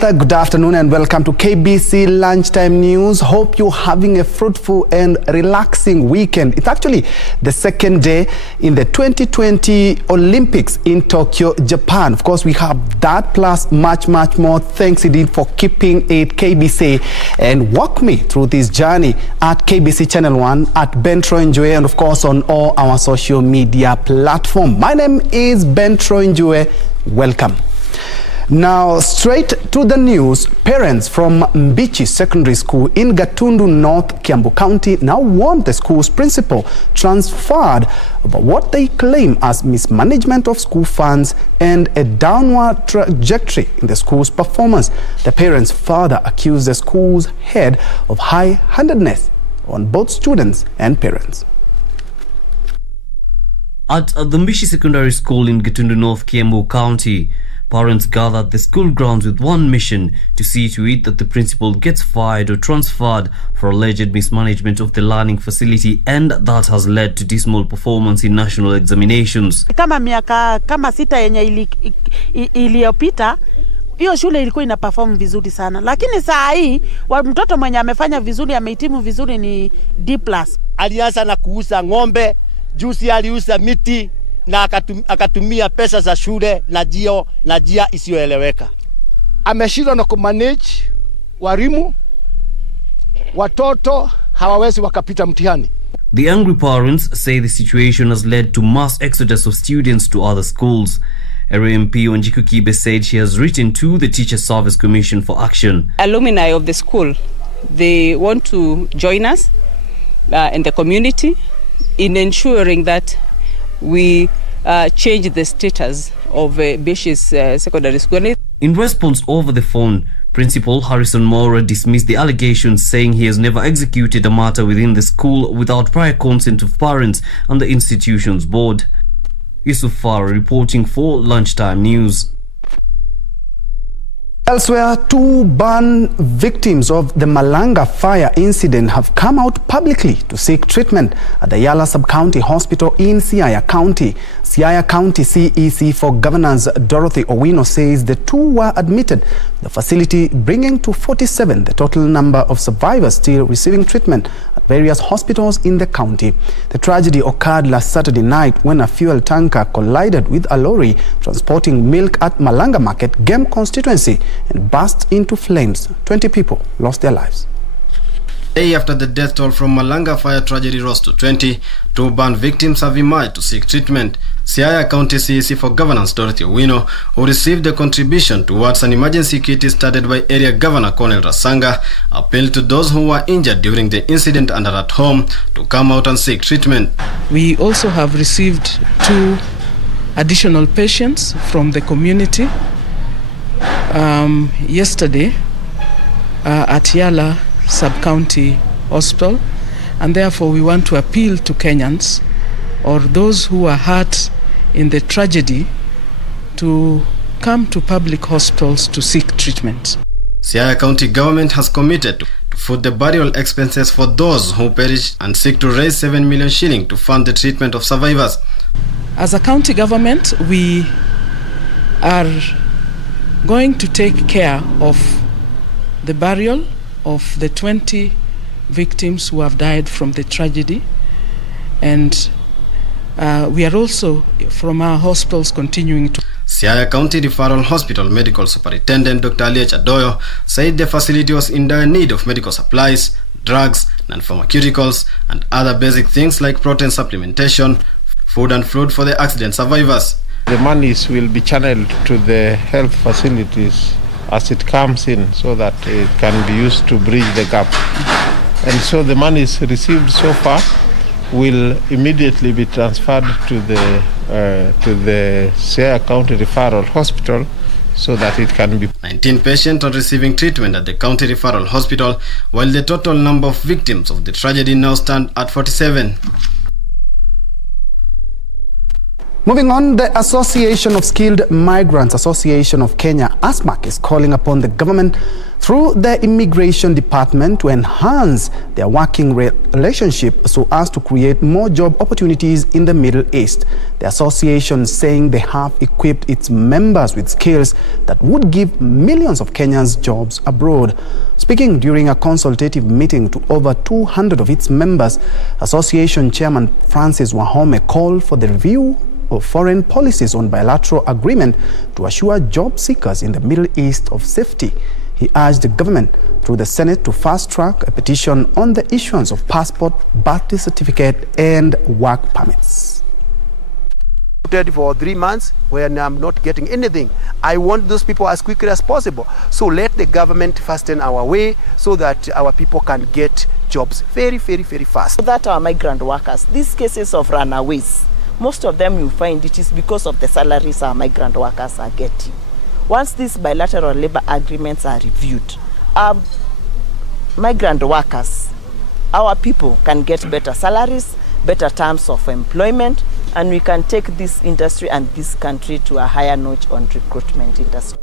Good afternoon and welcome to KBC Lunchtime News. Hope you're having a fruitful and relaxing weekend. It's actually the second day in the 2020 Olympics in Tokyo, Japan. Of course, we have that plus much more. Thanks indeed for keeping it KBC. And walk me through this journey at KBC Channel 1, at Ben Troy Njue, and of course on all our social media platforms. My name is Ben Troy Njue. Welcome. Now, straight to the news. Parents from Mbichi Secondary School in Gatundu North, Kiambu County now want the school's principal transferred over what they claim as mismanagement of school funds and a downward trajectory in the school's performance. The parents further accuse the school's head of high-handedness on both students and parents. At the Mbichi Secondary School in Gatundu North, Kiambu County, parents gathered the school grounds with one mission: to see to it that the principal gets fired or transferred for alleged mismanagement of the learning facility, and that has led to dismal performance in national examinations. Kama miaka kama sita yenye iliyopita hiyo shule ilikuwa ina perform vizuri sana, lakini saa hii mtoto mwenye amefanya vizuri, amehitimu vizuri ni D+. Alianza na kuuza ng'ombe, juzi aliuza miti na akatumia pesa za shule na njia isiyoeleweka. Ameshindwa na kumanage walimu, watoto hawawezi wakapita mtihani. The angry parents say the situation has led to mass exodus of students to other schools. RMP Onjiku Kibe said she has written to the Teacher Service Commission for action. Alumni of the school, they want to join us in the community in ensuring that we change the status of Bishi's secondary school. In response over the phone, Principal Harrison Mora dismissed the allegations, saying he has never executed a matter within the school without prior consent of parents and the institution's board. Yusuf Farah reporting for Lunchtime News. Elsewhere, two burn victims of the Malanga fire incident have come out publicly to seek treatment at the Yala Sub-County Hospital in Siaya County. Siaya County CEC for Governance Dorothy Owino says the two were admitted, the facility bringing to 47 the total number of survivors still receiving treatment at various hospitals in the county. The tragedy occurred last Saturday night when a fuel tanker collided with a lorry transporting milk at Malanga Market, Game constituency, and burst into flames. 20 people lost their lives. A day after the death toll from Malanga fire tragedy rose to 20, two burn victims have emerged to seek treatment. Siaya County CEC for Governance Dorothy Owino, who received a contribution towards an emergency kit started by Area Governor Colonel Rasanga, appealed to those who were injured during the incident and are at home to come out and seek treatment. We also have received two additional patients from the community yesterday at Yala Sub-County Hospital, and therefore we want to appeal to Kenyans or those who are hurt in the tragedy to come to public hospitals to seek treatment. Siaya County government has committed to foot the burial expenses for those who perished and seek to raise 7 million shilling to fund the treatment of survivors. As a county government, we are going to take care of the burial of the 20 victims who have died from the tragedy, and we are also from our hospitals continuing to. Siaya County Referral Hospital Medical Superintendent Dr. Alia Chadoyo said the facility was in dire need of medical supplies, drugs, non-pharmaceuticals, and other basic things like protein supplementation, food and fluid for the accident survivors. The monies will be channeled to the health facilities as it comes in, so that it can be used to bridge the gap. And so the monies received so far will immediately be transferred to the Siaya County Referral Hospital so that it can be. 19 patients are receiving treatment at the County Referral Hospital, while the total number of victims of the tragedy now stand at 47. Moving on, the Association of Skilled Migrants Association of Kenya, ASMAC, is calling upon the government through the Immigration Department to enhance their working relationship so as to create more job opportunities in the Middle East. The association saying they have equipped its members with skills that would give millions of Kenyans jobs abroad. Speaking during a consultative meeting to over 200 of its members, Association Chairman Francis Wahome called for the review of foreign policies on bilateral agreement to assure job seekers in the Middle East of safety. He urged the government through the Senate to fast-track a petition on the issuance of passport, birth certificate and work permits. For 3 months when I'm not getting anything. I want those people as quickly as possible. So let the government fasten our way so that our people can get jobs very, very, very fast. That our migrant workers, these cases of runaways, most of them you find it is because of the salaries our migrant workers are getting. Once these bilateral labor agreements are reviewed, migrant workers, our people can get better salaries, better terms of employment, and we can take this industry and this country to a higher notch on recruitment industry.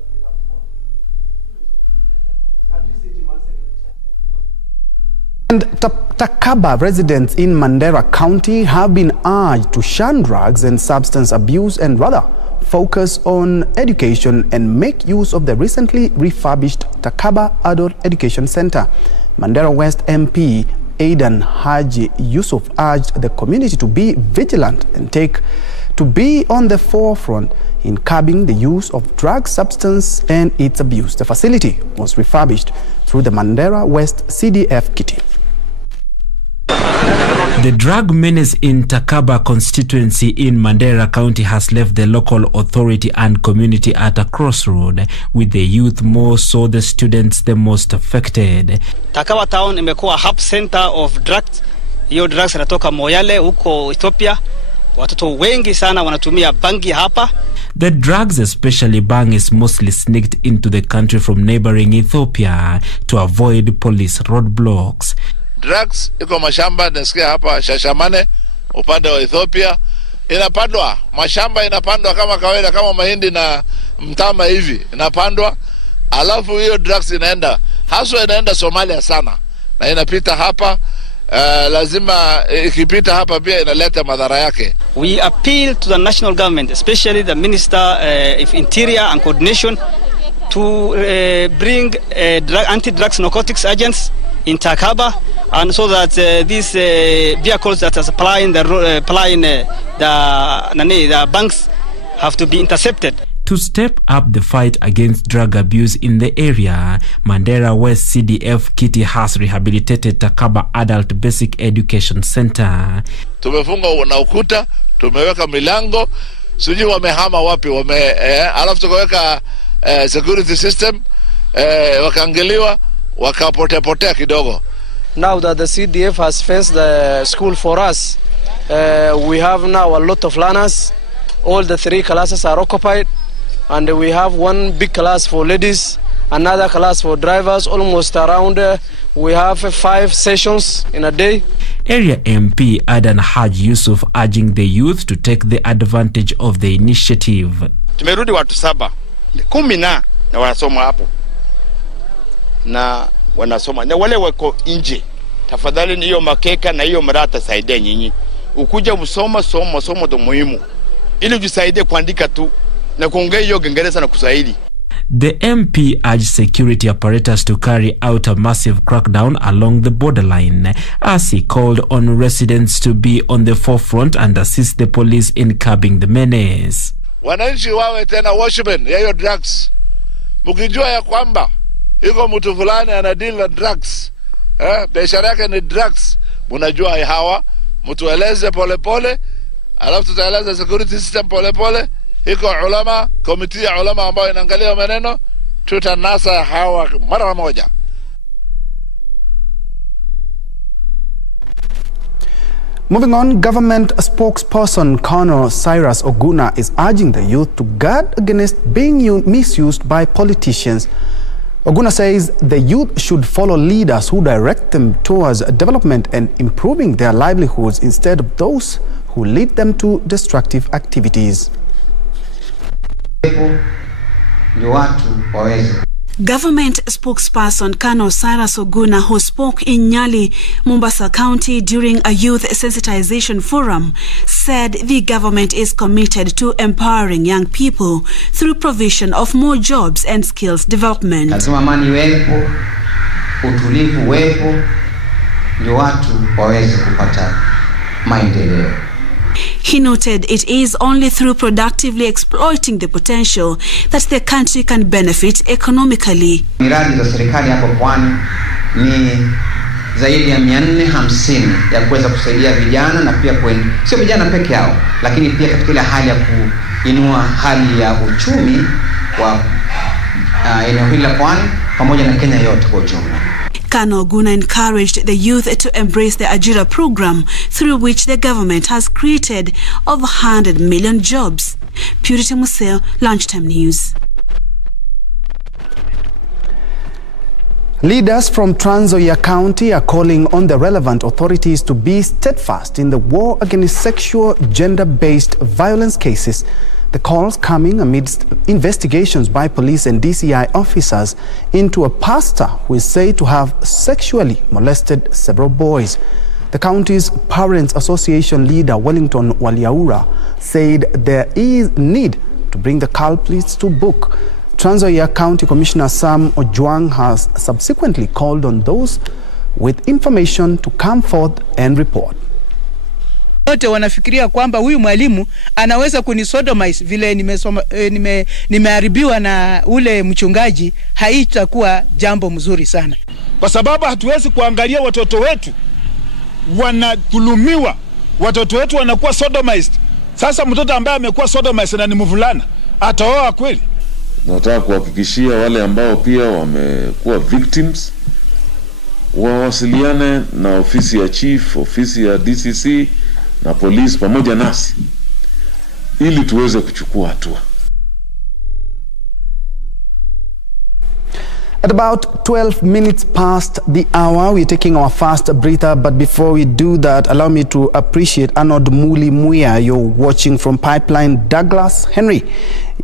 And Takaba residents in Mandera County have been urged to shun drugs and substance abuse and rather focus on education and make use of the recently refurbished Takaba Adult Education Center. Mandera West MP Aidan Haji Yusuf urged the community to be vigilant and to be on the forefront in curbing the use of drugs, substance and its abuse. The facility was refurbished through the Mandera West CDF kitty. The drug menace in Takaba constituency in Mandera County has left the local authority and community at a crossroad, with the youth more so the students the most affected. Takaba town imekuwa hub center of drugs. Hiyo drugs inatoka Moyale huko Ethiopia. Watoto wengi sana wanatumia bangi hapa. The drugs, especially bang, is mostly sneaked into the country from neighboring Ethiopia to avoid police roadblocks. Drugs iko mashamba nasikia hapa Shashamane upande wa Ethiopia inapandwa, mashamba inapandwa kama kawaida, kama mahindi na mtama hivi inapandwa, alafu hiyo drugs inaenda haswa inaenda Somalia sana na inapita hapa. Lazima ikipita hapa pia inaleta madhara yake. We appeal to the national government, especially the Minister of Interior and Coordination, to bring anti-drugs narcotics agents in Takaba, and so that these vehicles that are supplying the banks have to be intercepted. To step up the fight against drug abuse in the area, Mandera West CDF Kitty has rehabilitated Takaba Adult Basic Education Center. Tumefunga na ukuta, tumeweka milango, sijui wamehama wapi, alafu tukaweka security system, wakaangaliwa, wakapotea kidogo. Now that the CDF has fenced the school for us, we have now a lot of learners. All the 3 classes are occupied, and we have 1 big class for ladies, another class for drivers, almost around we have 5 sessions in a day. Area MP Adan Haji Yusuf urging the youth to take the advantage of the initiative. Tumerudi watu 7, 10 na wanasoma hapo. Na wanasoma na wale wako nje, tafadhali ni hiyo makeka na hiyo mrata saidia nyinyi. Ukuja usoma somo ndo muhimu, ili ujisaidie kuandika tu na kuongea hiyo Kiingereza na Kiswahili. The MP urged security apparatus to carry out a massive crackdown along the borderline, as he called on residents to be on the forefront and assist the police in curbing the menace. Wananchi wawe tena watchmen ya hiyo drugs. Mkijua ya kwamba iko mtu fulani ana deal na drugs, biashara yake ni drugs, mnajua hawa, mtueleze polepole, alafu tutaeleza security system polepole. Iko ulama, committee ya ulama ambao inaangalia maneno, tutanasa hawa mara moja. Moving on, government spokesperson Colonel Cyrus Oguna is urging the youth to guard against being misused by politicians. Oguna says the youth should follow leaders who direct them towards development and improving their livelihoods instead of those who lead them to destructive activities. Government spokesperson Colonel Cyrus Oguna, who spoke in Nyali, Mombasa County during a youth sensitization forum, said the government is committed to empowering young people through provision of more jobs and skills development. Lazima amani iwepo, utulivu uwepo, ndio watu waweze kupata maendeleo. He noted it is only through productively exploiting the potential that the country can benefit economically. Miradi za serikali hapo Pwani ni zaidi ya 450 ya kuweza kusaidia vijana na pia sio vijana peke yao, lakini pia katika ile hali ya kuinua hali ya uchumi wa eneo hili la Pwani pamoja na Kenya yote kwa ujumla. Colonel Oguna encouraged the youth to embrace the Ajira program, through which the government has created over 100 million jobs. Purity Museo, Lunchtime News. Leaders from Trans Nzoia County are calling on the relevant authorities to be steadfast in the war against sexual, gender-based violence cases. The calls coming amidst investigations by police and DCI officers into a pastor who is said to have sexually molested several boys. The county's Parents Association leader, Wellington Waliaura, said there is need to bring the culprits to book. Trans Nzoia County Commissioner Sam Ojwang has subsequently called on those with information to come forth and report. Wote wanafikiria kwamba huyu mwalimu anaweza kunisodomize vile nimeharibiwa na ule mchungaji, haitakuwa jambo mzuri sana. Kwa sababu hatuwezi kuangalia watoto wetu wanadhulumiwa, watoto wetu wanakuwa sodomized. Sasa mtoto ambaye amekuwa sodomized na ni mvulana ataoa kweli? Nataka kuhakikishia wale ambao pia wamekuwa victims wawasiliane na ofisi ya chief, ofisi ya DCC na polisi pamoja nasi ili tuweze kuchukua hatua. At about 12 minutes past the hour, we're taking our first breather. But before we do that, allow me to appreciate Arnold Muli Muya. You're watching from Pipeline. Douglas Henry,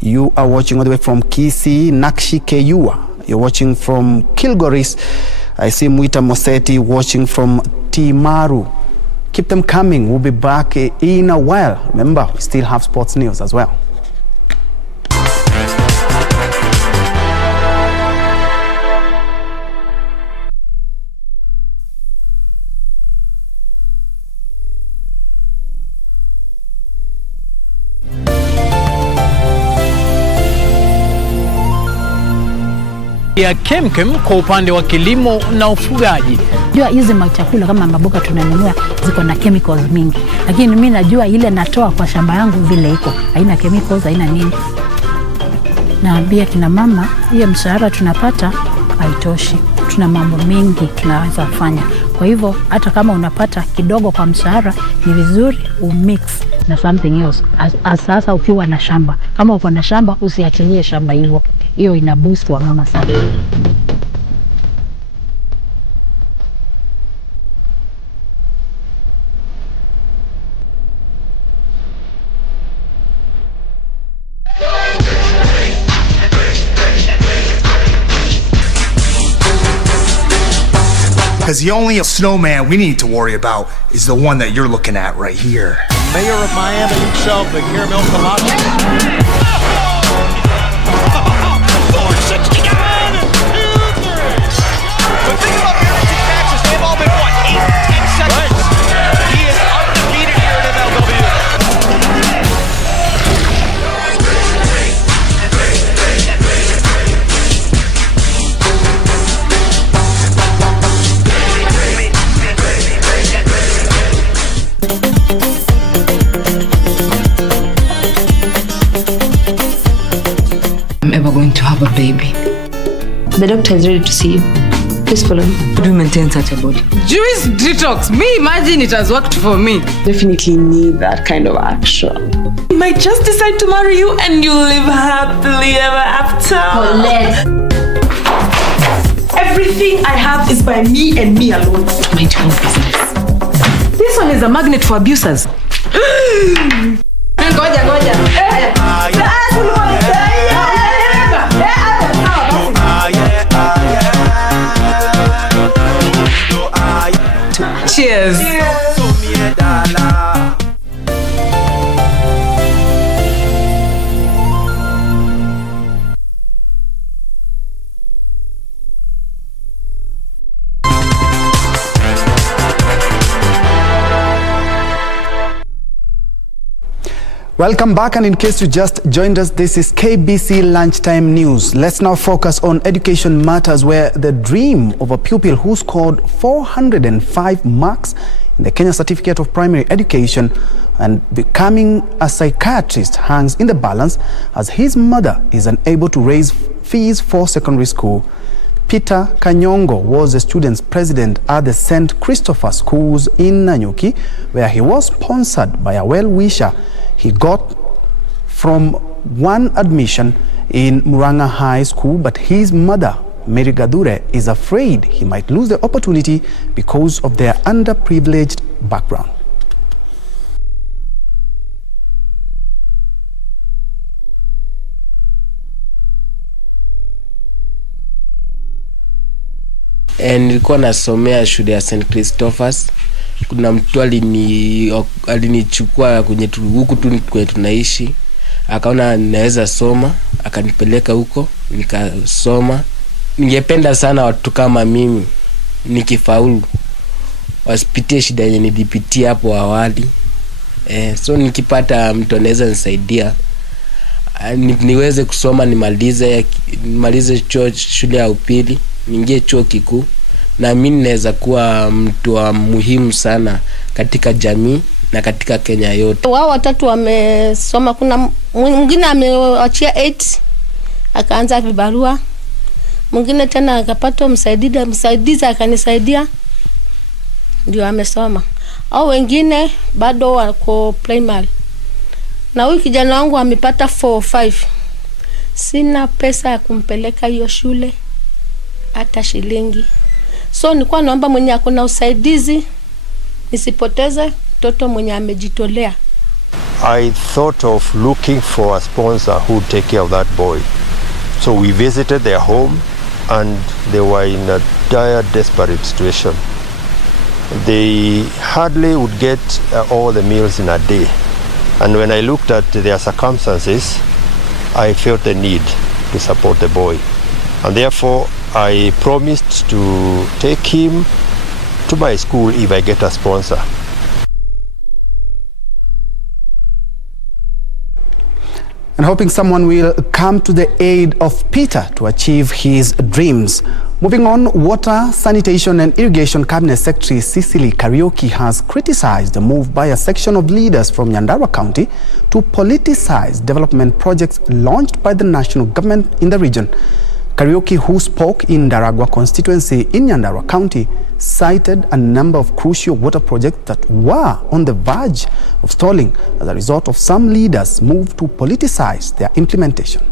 you are watching all the way from Kisii. Nakshi Keyua, you're watching from Kilgoris. I see Mwita Moseti watching from Timaru. Keep them coming. We'll be back in a while. Remember, we still have sports news as well. Ya kemkem kwa upande wa kilimo na ufugaji. Jua hizi chakula kama maboga tunanunua ziko na chemicals mingi. Lakini mimi najua ile natoa kwa shamba yangu vile iko. Haina chemicals, haina nini. Naambia kina mama, hiyo mshahara tunapata haitoshi. Tuna mambo mengi tunaweza kufanya. Kwa hivyo hata kama unapata kidogo kwa mshahara, ni vizuri umix na something else. Sasa ukiwa na shamba, kama uko na shamba usiachilie shamba hivyo. Hiyo ina boost wa mama sana. Because the only snowman we need to worry about is the one that you're looking at right here. Mayor of Miami himself, the Guillermo Camacho. A baby. The doctor is ready to see you. Please follow me. How do you maintain such a body? Juice detox. Me imagine it has worked for me. Definitely need that kind of action. You might just decide to marry you and you live happily ever after. Colette. Everything I have is by me and me alone. Mind your own business. This one is a magnet for abusers. Ngoja. Cheers. Welcome back, and in case you just joined us, this is KBC Lunchtime News. Let's now focus on education matters, where the dream of a pupil who scored 405 marks in the Kenya Certificate of Primary Education and becoming a psychiatrist hangs in the balance as his mother is unable to raise fees for secondary school. Peter Kanyongo was the student's president at the St. Christopher Schools in Nanyuki, where he was sponsored by a well-wisher he got from one admission in Muranga High School, but his mother, Mary Gadure, is afraid he might lose the opportunity because of their underprivileged background. Nilikuwa nasomea shule ya St. Christopher's. Kuna mtu alinichukua kwenye huku tu kwenye tunaishi, akaona naweza soma, akanipeleka huko nikasoma. Ningependa sana watu kama mimi nikifaulu wasipitie shida yenye nilipitia hapo awali. So nikipata mtu anaweza nisaidia niweze kusoma, nimalize shule ya upili, niingie chuo kikuu, na mimi naweza kuwa mtu wa muhimu sana katika jamii na katika Kenya yote. Wao watatu wamesoma, kuna mwingine ameachia 8 akaanza vibarua, mwingine tena akapata msaidizi akanisaidia ndio amesoma. Au wengine bado wako primary. Na huyu kijana wangu amepata 4-5. Sina pesa ya kumpeleka hiyo shule hata shilingi. So nilikuwa naomba mwenye akona usaidizi nisipoteze mtoto mwenye amejitolea. I thought of looking for a sponsor who would take care of that boy. So we visited their home and they were in a dire, desperate situation. They hardly would get all the meals in a day. And when I looked at their circumstances, I felt the need to support the boy. And therefore, I promised to take him to my school if I get a sponsor. And hoping someone will come to the aid of Peter to achieve his dreams. Moving on, Water, Sanitation and Irrigation Cabinet Secretary Cecily Kariuki has criticized the move by a section of leaders from Nyandarua County to politicize development projects launched by the national government in the region. Kariuki, who spoke in Daragwa constituency in Nyandarua County, cited a number of crucial water projects that were on the verge of stalling as a result of some leaders' move to politicize their implementation.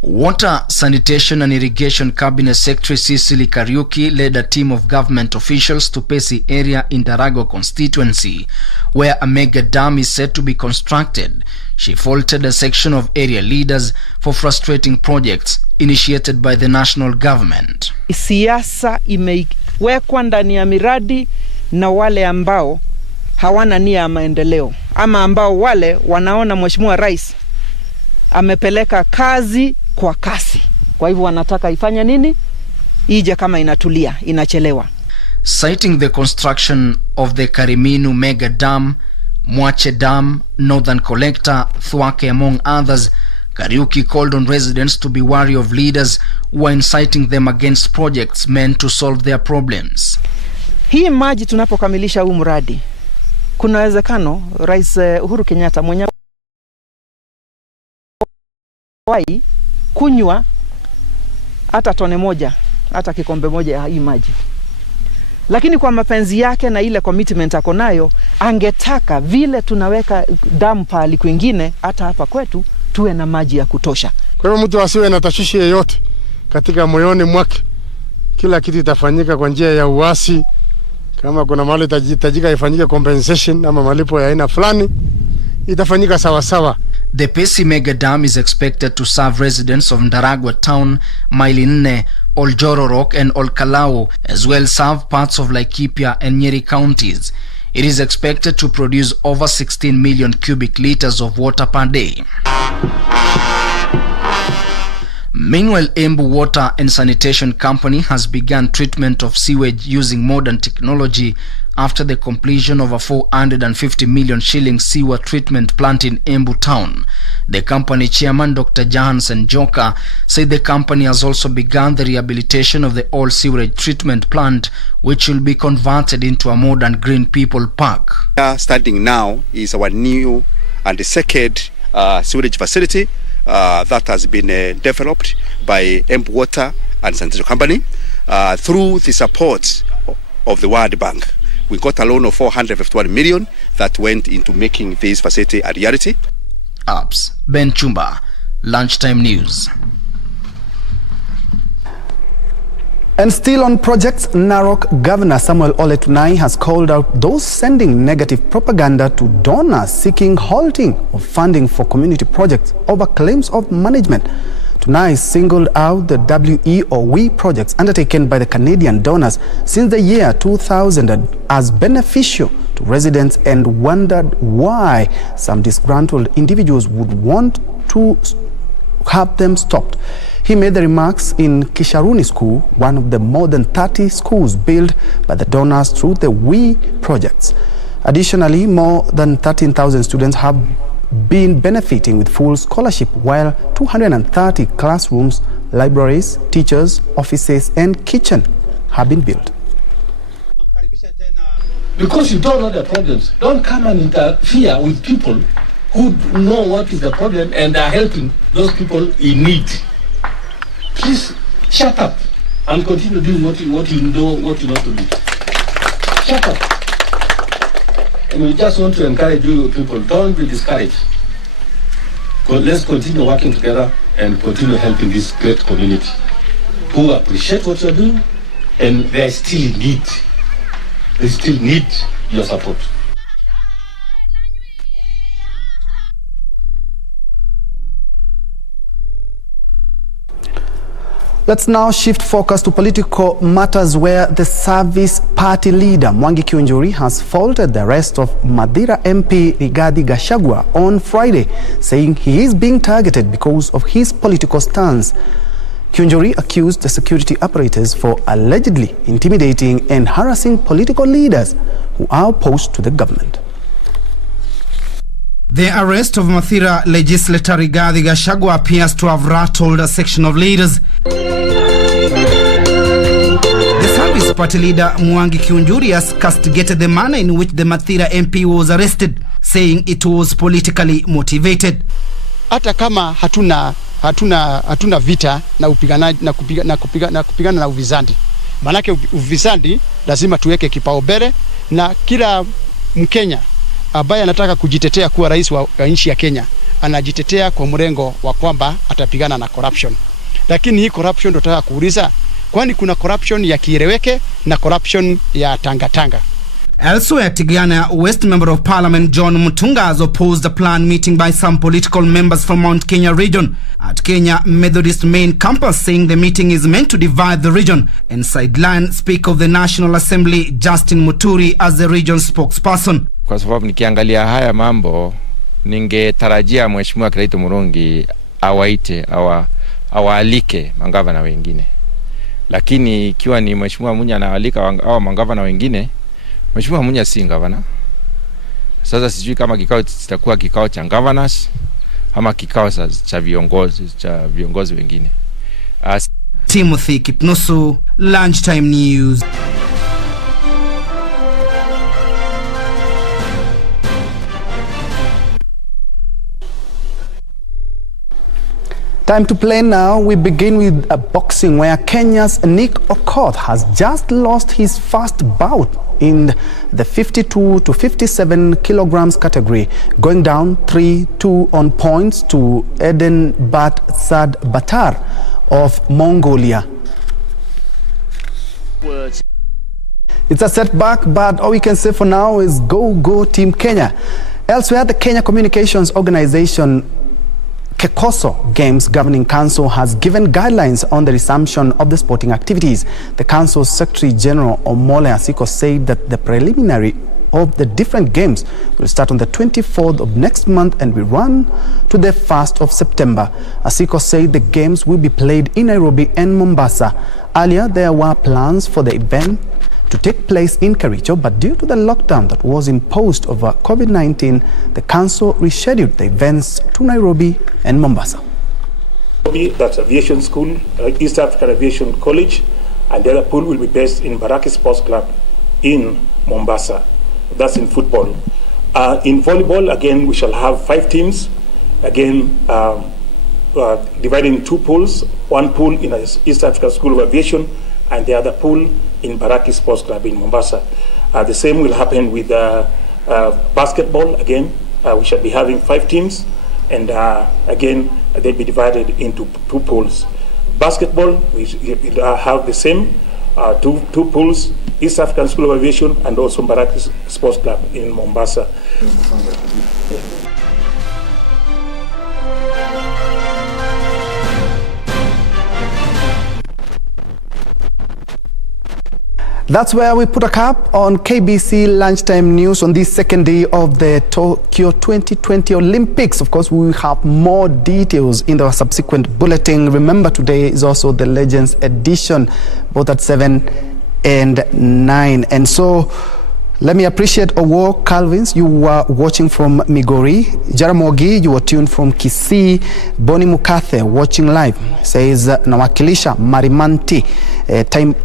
Water, Sanitation and Irrigation Cabinet Secretary Cecily Kariuki led a team of government officials to Pesi area in Daragwa constituency, where a mega dam is set to be constructed. She faulted a section of area leaders for frustrating projects initiated by the national government. Siasa imewekwa ndani ya miradi na wale ambao hawana nia ya maendeleo, ama ambao wale wanaona Mheshimiwa Rais amepeleka kazi kwa kasi. Kwa hivyo wanataka ifanye nini? Ije kama inatulia, inachelewa. Citing the construction of the Kariminu Mega Dam, Mwache Dam, Northern Collector, Thwake among others, Kariuki called on residents to be wary of leaders who are inciting them against projects meant to solve their problems. Hii maji tunapokamilisha huu mradi, kuna uwezekano Rais Uhuru Kenyatta mwenye wai kunywa hata tone moja, hata kikombe moja ya hii maji. Lakini kwa mapenzi yake na ile commitment ako nayo, angetaka vile tunaweka damu pali kwingine, hata hapa kwetu tuwe na maji ya kutosha. Kwa hivyo mtu asiwe na tashwishi yoyote katika moyoni mwake. Kila kitu itafanyika kwa njia ya uasi, Kama kuna mahali itajika ifanyike compensation ama malipo ya aina fulani, itafanyika sawa sawa. The Pesi Mega Dam is expected to serve residents of Ndaragwa Town, Mailinne, Oljororok and Olkalao, as well serve parts of Laikipia and Nyeri counties. It is expected to produce over 16 million cubic liters of water per day. Meanwhile, Embu Water and Sanitation Company has begun treatment of sewage using modern technology after the completion of a 450 million shilling sewer treatment plant in Embu town. The company chairman, Dr. Johansen Joka, said the company has also begun the rehabilitation of the old sewerage treatment plant, which will be converted into a modern green people park. Standing now is our new and second sewerage facility that has been developed by Embu Water and Sanitation Company through the support of the World Bank. We got a loan of 451 million that went into making this facility a reality. Ups, Ben Chumba, Lunchtime News. And still on projects, Narok Governor Samuel Ole Tunai has called out those sending negative propaganda to donors seeking halting of funding for community projects over claims of management. Tunai singled out the WE or WE projects undertaken by the Canadian donors since the year 2000 as beneficial to residents and wondered why some disgruntled individuals would want to have them stopped. He made the remarks in Kisharuni School, one of the more than 30 schools built by the donors through the WE projects. Additionally, more than 13,000 students have been benefiting with full scholarship, while 230 classrooms, libraries, teachers, offices and kitchen have been built. Because you don't know the problems, don't come and interfere with people who know what is the problem and are helping those people in need. Please shut up and continue doing what you know what you want to do. Shut up. And we just want to encourage you people, don't be discouraged. Let's continue working together and continue helping this great community who appreciate what you're doing, and they still need your support. Let's now shift focus to political matters, where the Service Party leader Mwangi Njue has faulted the arrest of Mathira MP Rigathi Gachagua on Friday, saying he is being targeted because of his political stance. Njue accused the security apparatus for allegedly intimidating and harassing political leaders who are opposed to the government. The arrest of Mathira legislator Rigathi Gachagua appears to have rattled a section of leaders. The Service Party leader Mwangi Njue has castigated the manner in which the Mathira MP was arrested, saying it was politically motivated. Hata kama hatuna vita na upiganaji na kupigana na uvizandi. Manake uvizandi lazima tuweke kipaumbele, na kila Mkenya ambaye anataka kujitetea kuwa rais wa nchi ya Kenya anajitetea kwa mrengo wa kwamba atapigana na corruption. Lakini hii corruption ndio nataka kuuliza, kwani kuna corruption ya kieleweke na corruption ya tangatanga. Elsewhere, Tigana West Member of Parliament John Mutunga has opposed a planned meeting by some political members from Mount Kenya region at Kenya Methodist main campus, saying the meeting is meant to divide the region and sideline Speaker of the National Assembly Justin Muturi as the region's spokesperson. Kwa sababu nikiangalia haya mambo, ningetarajia Mheshimiwa Kirito Murungi awaite awaalike mangavana wengine. Lakini ikiwa ni Mheshimiwa Munya anaalika au mangavana wengine, Mheshimiwa Munya si gavana. Sasa sijui kama kikao kitakuwa kikao cha governors ama kikao cha viongozi wengine. Timothy Kipnusu, Lunchtime News. Time to play now. We begin with boxing, where Kenya's Nick Okoth has just lost his first bout in the 52 to 57 kilograms category, going down 3-2 on points to Eden Sad Batar of Mongolia. It's a setback, but all we can say for now is go Team Kenya. Elsewhere, the Kenya Communications Organization KECOSO Games Governing Council has given guidelines on the resumption of the sporting activities. The Council's Secretary General Omole Asiko said that the preliminary of the different games will start on the 24th of next month and will run to the 1st of September. Asiko said the games will be played in Nairobi and Mombasa. Earlier, there were plans for the event to take place in Kericho, but due to the lockdown that was imposed over COVID-19, the council rescheduled the events to Nairobi and Mombasa. That's Aviation School, East African Aviation College, and the other pool will be based in Baraki Sports Club in Mombasa. That's in football. In volleyball, again, we shall have 5 teams, again, divided in 2 pools, one pool in East African School of Aviation, and the other pool in Baraki Sports Club in Mombasa. The same will happen with basketball. Again, we shall be having 5 teams, and again, they'll be divided into 2 pools. Basketball, we have the same, 2 pools, East African School of Aviation and also Baraki Sports Club in Mombasa. That's where we put a cap on KBC Lunchtime News on this second day of the Tokyo 2020 Olympics. Of course, we will have more details in the subsequent bulletin. Remember, today is also the Legends edition, both at 7 and 9. And so, let me appreciate Owo Calvins, you were watching from Migori. Jaramogi, you were tuned from Kisii. Boni Mukathe, watching live, says nawakilisha Marimanti.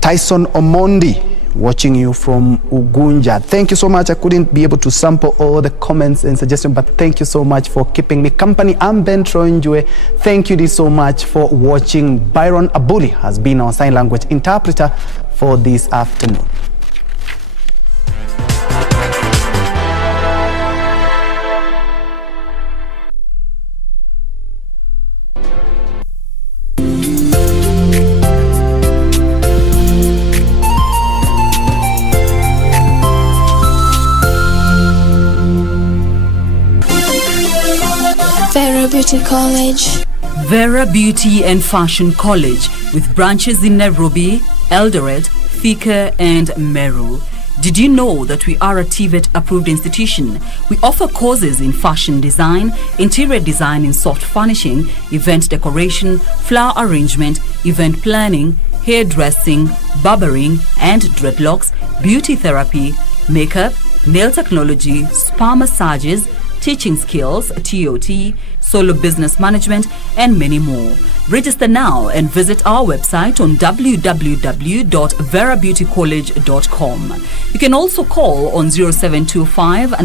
Tyson Omondi, watching you from Ugunja. Thank you so much. I couldn't be able to sample all the comments and suggestions, but thank you so much for keeping me company. I'm Ben Troy Njue. Thank you so much for watching. Byron Abuli has been our sign language interpreter for this afternoon. Vera Beauty College. Vera Beauty and Fashion College, with branches in Nairobi, Eldoret, Thika and Meru. Did you know that we are a TVET approved institution? We offer courses in fashion design, interior design in soft furnishing, event decoration, flower arrangement, event planning, hairdressing, barbering and dreadlocks, beauty therapy, makeup, nail technology, spa massages, teaching skills, TOT, solo business management, and many more. Register now and visit our website on www.verabeautycollege.com. You can also call on 0725